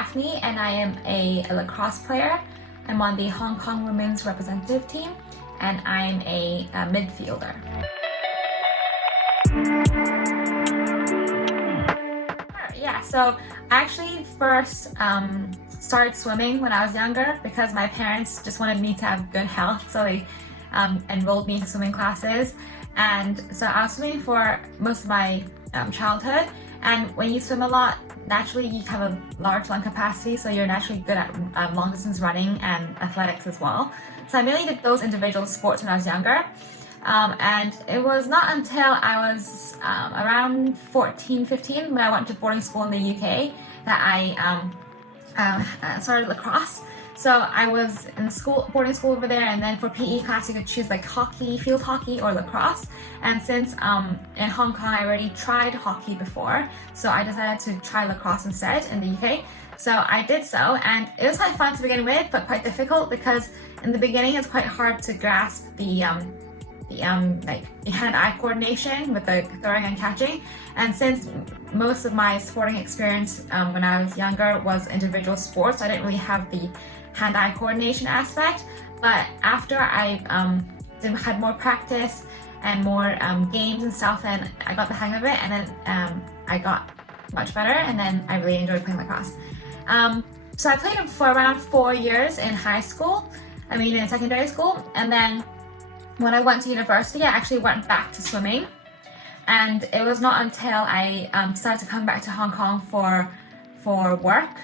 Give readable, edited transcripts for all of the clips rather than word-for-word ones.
Daphne, and I am a lacrosse player. I'm on the Hong Kong women's representative team, and I'm a midfielder. Yeah, so I actually first started swimming when I was younger because my parents just wanted me to have good health, so they enrolled me into swimming classes. And so I was swimming for most of my childhood, and when you swim a lot, naturally you have a large lung capacity, so you're naturally good at long distance running and athletics as well. So I mainly did those individual sports when I was younger. And it was not until I was around 14, 15 when I went to boarding school in the UK that I started lacrosse. So I was in boarding school over there, and then for PE class you could choose like hockey, field hockey, or lacrosse. And since in Hong Kong I already tried hockey before, so I decided to try lacrosse instead in the UK. So I did so, and it was quite fun to begin with, but quite difficult because in the beginning it's quite hard to grasp the hand-eye coordination with the throwing and catching. And since most of my sporting experience when I was younger was individual sports, I didn't really have the hand-eye coordination aspect. But after I had more practice and more games and stuff, and I got the hang of it, and then I got much better, and then I really enjoyed playing lacrosse. So I played it for around 4 years in in secondary school, and then when I went to university, I actually went back to swimming. And it was not until I started to come back to Hong Kong for work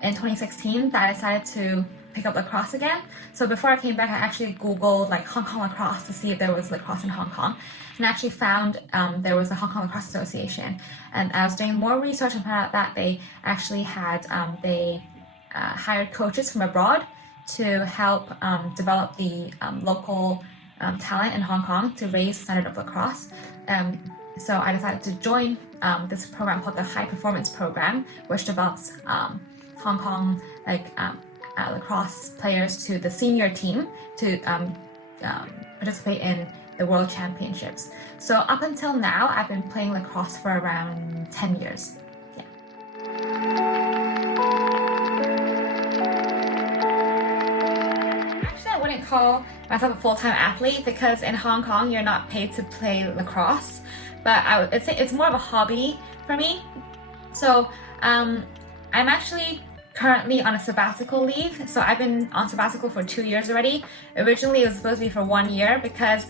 in 2016 that I decided to pick up lacrosse again. So before I came back, I actually Googled like Hong Kong lacrosse to see if there was lacrosse in Hong Kong, and I actually found there was the Hong Kong Lacrosse Association. And I was doing more research and found out that they actually had hired coaches from abroad to help develop the local talent in Hong Kong to raise the standard of lacrosse. So I decided to join this program called the High Performance Program, which develops Hong Kong lacrosse players to the senior team to participate in the World Championships. So up until now, I've been playing lacrosse for around 10 years. Yeah. Actually, I wouldn't call myself a full-time athlete because in Hong Kong, you're not paid to play lacrosse, but I'd say it's more of a hobby for me. So I'm actually currently on a sabbatical leave. So I've been on sabbatical for 2 years already. Originally, it was supposed to be for 1 year because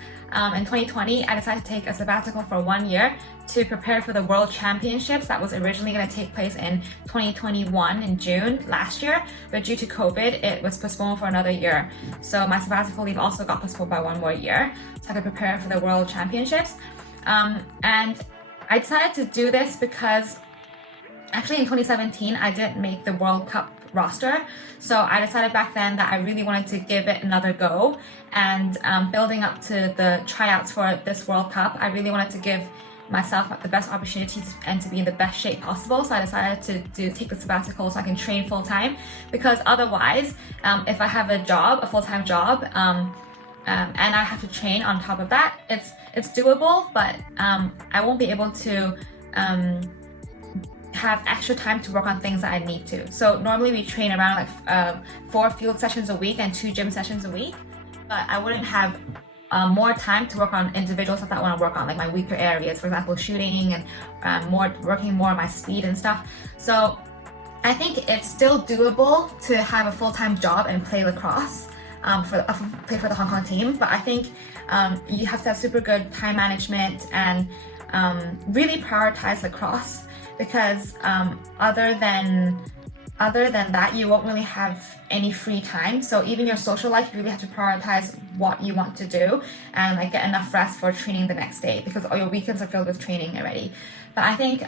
in 2020, I decided to take a sabbatical for 1 year to prepare for the World Championships that was originally going to take place in 2021 in June last year, but due to COVID, it was postponed for another year. So my sabbatical leave also got postponed by 1 more year so I could prepare for the World Championships. And I decided to do this because actually in 2017, I didn't make the World Cup roster. So I decided back then that I really wanted to give it another go. And building up to the tryouts for this World Cup, I really wanted to give myself the best opportunity and to be in the best shape possible. So I decided to take the sabbatical so I can train full time, because otherwise, if I have a full-time job, and I have to train on top of that, it's doable, but I won't be able to have extra time to work on things that I need to. So normally we train around 4 field sessions a week and 2 gym sessions a week, but I wouldn't have more time to work on individual stuff that I want to work on, like my weaker areas, for example, shooting and working more on my speed and stuff. So I think it's still doable to have a full-time job and play lacrosse, play for the Hong Kong team, but I think you have to have super good time management and really prioritize lacrosse, because other than that, you won't really have any free time. So even your social life, you really have to prioritize what you want to do and get enough rest for training the next day, because all your weekends are filled with training already. But I think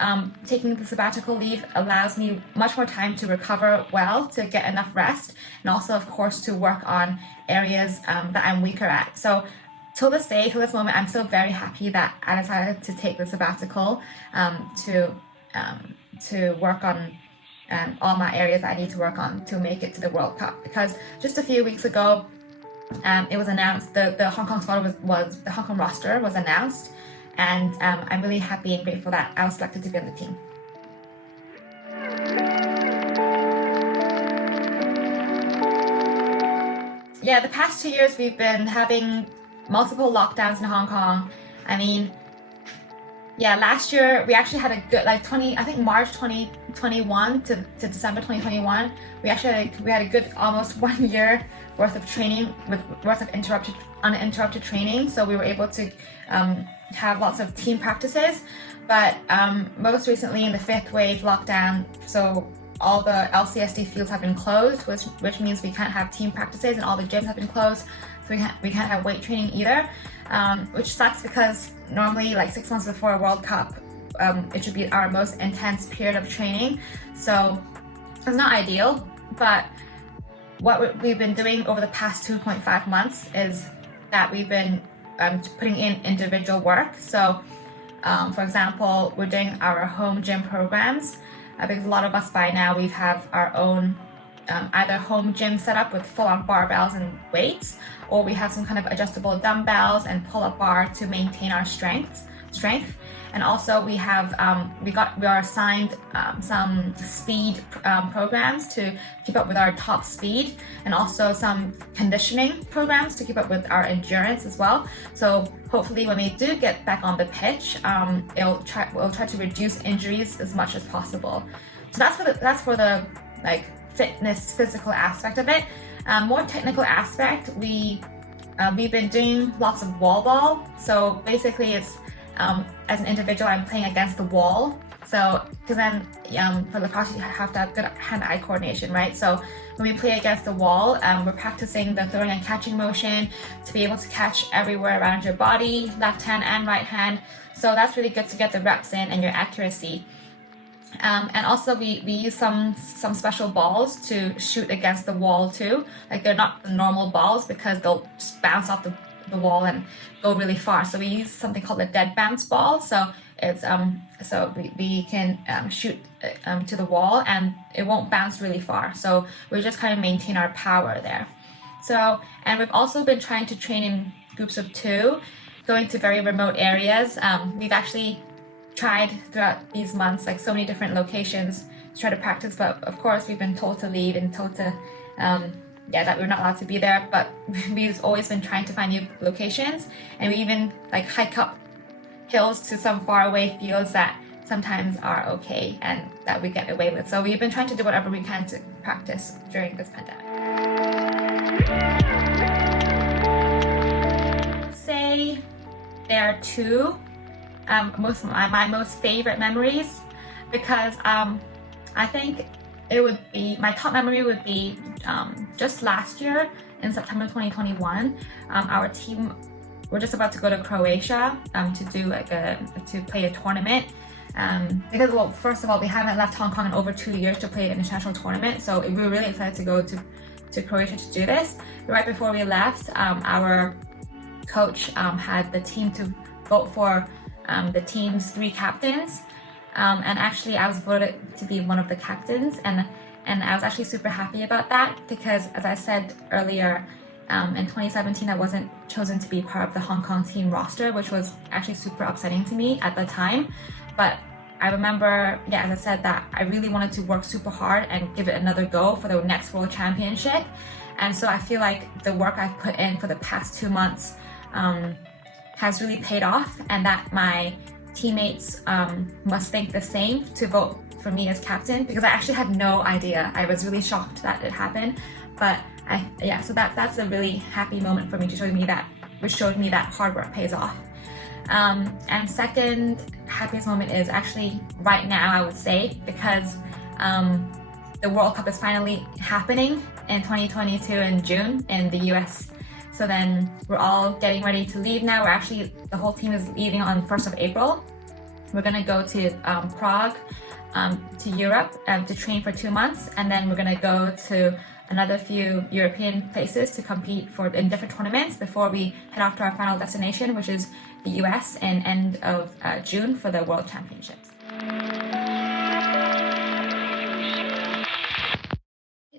taking the sabbatical leave allows me much more time to recover well, to get enough rest, and also, of course, to work on areas that I'm weaker at. So till this moment, I'm still very happy that I decided to take the sabbatical to work on all my areas that I need to work on to make it to the World Cup. Because just a few weeks ago, it was announced, the Hong Kong squad the Hong Kong roster was announced, and I'm really happy and grateful that I was selected to be on the team. the past 2 years we've been having multiple lockdowns in Hong Kong. I mean, last year we actually had a good March 2021 to December 2021. We had a good almost 1 year worth of training worth of uninterrupted training. So we were able to have lots of team practices. But most recently in the 5th wave lockdown, so all the LCSD fields have been closed, which means we can't have team practices, and all the gyms have been closed. So we can't have weight training either, which sucks because normally 6 months before a World Cup, it should be our most intense period of training. So it's not ideal, but what we've been doing over the past 2.5 months is that we've been putting in individual work. So for example, we're doing our home gym programs because a lot of us by now we have our own either home gym set up with full-on barbells and weights, or we have some kind of adjustable dumbbells and pull-up bar to maintain our strength. And also we have we are assigned some speed programs to keep up with our top speed, and also some conditioning programs to keep up with our endurance as well. So hopefully when we do get back on the pitch, we'll try to reduce injuries as much as possible. So that's for the fitness, physical aspect of it. More technical aspect, we've been doing lots of wall ball. So basically it's as an individual, I'm playing against the wall. So, because then for lacrosse, you have to have good hand-eye coordination, right? So when we play against the wall, we're practicing the throwing and catching motion to be able to catch everywhere around your body, left hand and right hand. So that's really good to get the reps in and your accuracy. And also we use some special balls to shoot against the wall too. They're not the normal balls because they'll just bounce off the wall and go really far. So we use something called a dead bounce ball. So it's so we can shoot to the wall and it won't bounce really far. So we just kind of maintain our power there. So, and we've also been trying to train in groups of 2, going to very remote areas. We've actually tried throughout these months so many different locations to try to practice, but of course we've been told to leave and told to that we're not allowed to be there. But we've always been trying to find new locations, and we even hike up hills to some faraway fields that sometimes are okay and that we get away with. So we've been trying to do whatever we can to practice during this pandemic. Say there are 2 my most favorite memories, because I think it would be, my top memory would be just last year in September 2021. Our team, we're just about to go to Croatia to do to play a tournament. Because, well, first of all, we haven't left Hong Kong in over 2 years to play an international tournament, so we were really excited to go to Croatia to do this. Right before we left, our coach had the team to vote for the team's 3 captains, and actually I was voted to be one of the captains, and I was actually super happy about that, because as I said earlier, in 2017 I wasn't chosen to be part of the Hong Kong team roster, which was actually super upsetting to me at the time. But I remember, as I said, that I really wanted to work super hard and give it another go for the next World Championship. And so I feel like the work I've put in for the past 2 months has really paid off, and that my teammates must think the same to vote for me as captain, because I actually had no idea. I was really shocked that it happened, but so that's a really happy moment for me, to show me that, which showed me that hard work pays off. And second happiest moment is actually right now, I would say, because the World Cup is finally happening in 2022 in June in the US. So then we're all getting ready to leave now. The whole team is leaving on 1st of April. We're gonna go to Prague, to Europe to train for 2 months, and then we're gonna go to another few European places to compete in different tournaments before we head off to our final destination, which is the US in end of June for the World Championships.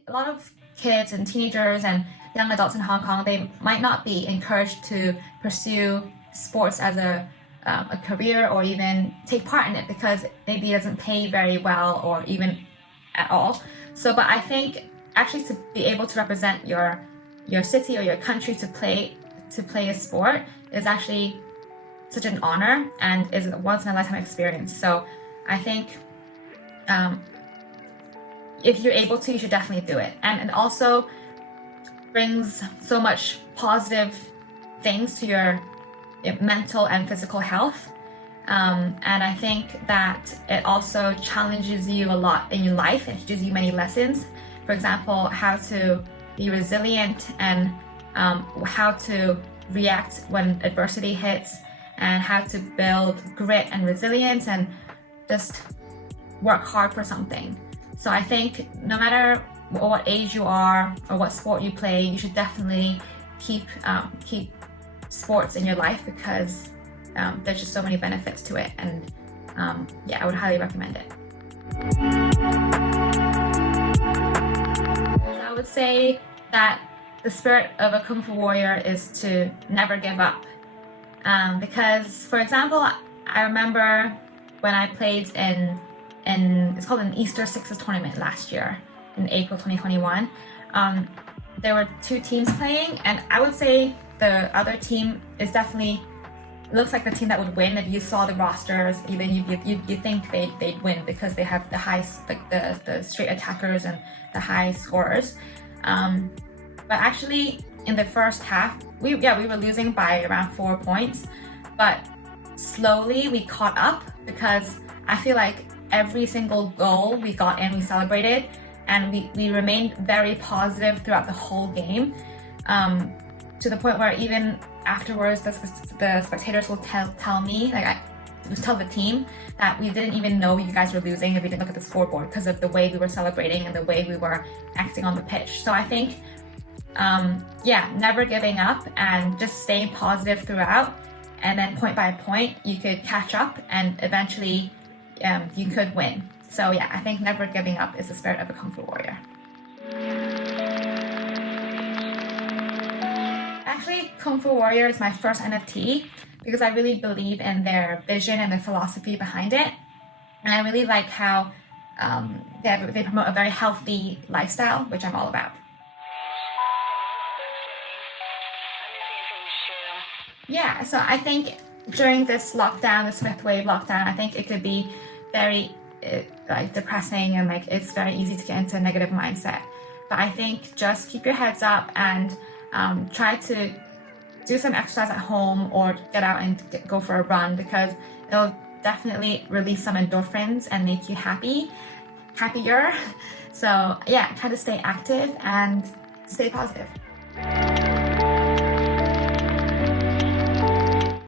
A lot of kids and teenagers and young adults in Hong Kong, they might not be encouraged to pursue sports as a career, or even take part in it, because maybe it doesn't pay very well or even at all. So, but I think actually to be able to represent your your city or your country to play a sport is actually such an honor and is a once in a lifetime experience. So I think if you're able to, you should definitely do it. And it also brings so much positive things to your mental and physical health. And I think that it also challenges you a lot in your life. It teaches you many lessons. For example, how to be resilient and how to react when adversity hits, and how to build grit and resilience and just work hard for something. So I think no matter what age you are or what sport you play, you should definitely keep sports in your life, because there's just so many benefits to it, and I would highly recommend it. So I would say that the spirit of a Kung Fu warrior is to never give up. Because, for example, I remember when I played in it's called an Easter Sixes tournament last year in April 2021. There were 2 teams playing, and I would say the other team is definitely looks like the team that would win. If you saw the rosters, even you think they'd win, because they have the high, like the straight attackers and the high scorers. But actually, in the first half, we were losing by around 4 points, but slowly we caught up, because I feel like every single goal we got in, we celebrated, and we remained very positive throughout the whole game, to the point where even afterwards the spectators will tell me, like I would tell the team, that we didn't even know you guys were losing if we didn't look at the scoreboard, because of the way we were celebrating and the way we were acting on the pitch. So I think never giving up and just staying positive throughout, and then point by point you could catch up, and eventually you could win. So I think never giving up is the spirit of a Kung Fu warrior. Actually, Kung Fu Warrior is my first NFT, because I really believe in their vision and their philosophy behind it, and I really like how they promote a very healthy lifestyle, which I'm all about. Yeah, so I think during this lockdown, this 5th wave lockdown, I think it could be very depressing, and it's very easy to get into a negative mindset. But I think just keep your heads up and try to do some exercise at home, or get out and go for a run, because it'll definitely release some endorphins and make you happier. So try to stay active and stay positive.